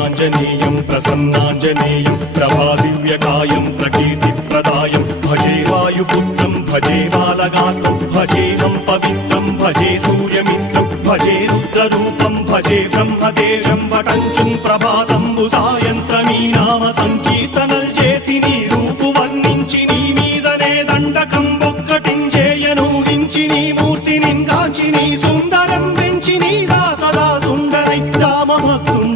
वीराञ्जनेयं प्रसन्नाञ्जनेयं प्रभादिव्यकायं प्रकीर्तिप्रदायं भजे वायुपुत्रं भजे बालगात्रं भजेऽहं पवित्रं भजे सूर्यमित्रं भजे रुद्ररूपं भजे ब्रह्मदेवं वटञ्चुं ప్రభాతంబు సాయంత్రమీ నామ సంకీర్తనల్ చేసి నీ రూపు వర్ణించి నీ మీదనే దండకం ఒక్కటించేయనూహించి నీ మూర్తిని గాంచి నీ సుందరం పెంచి నీ దాసదా సుందరై రామభక్తుం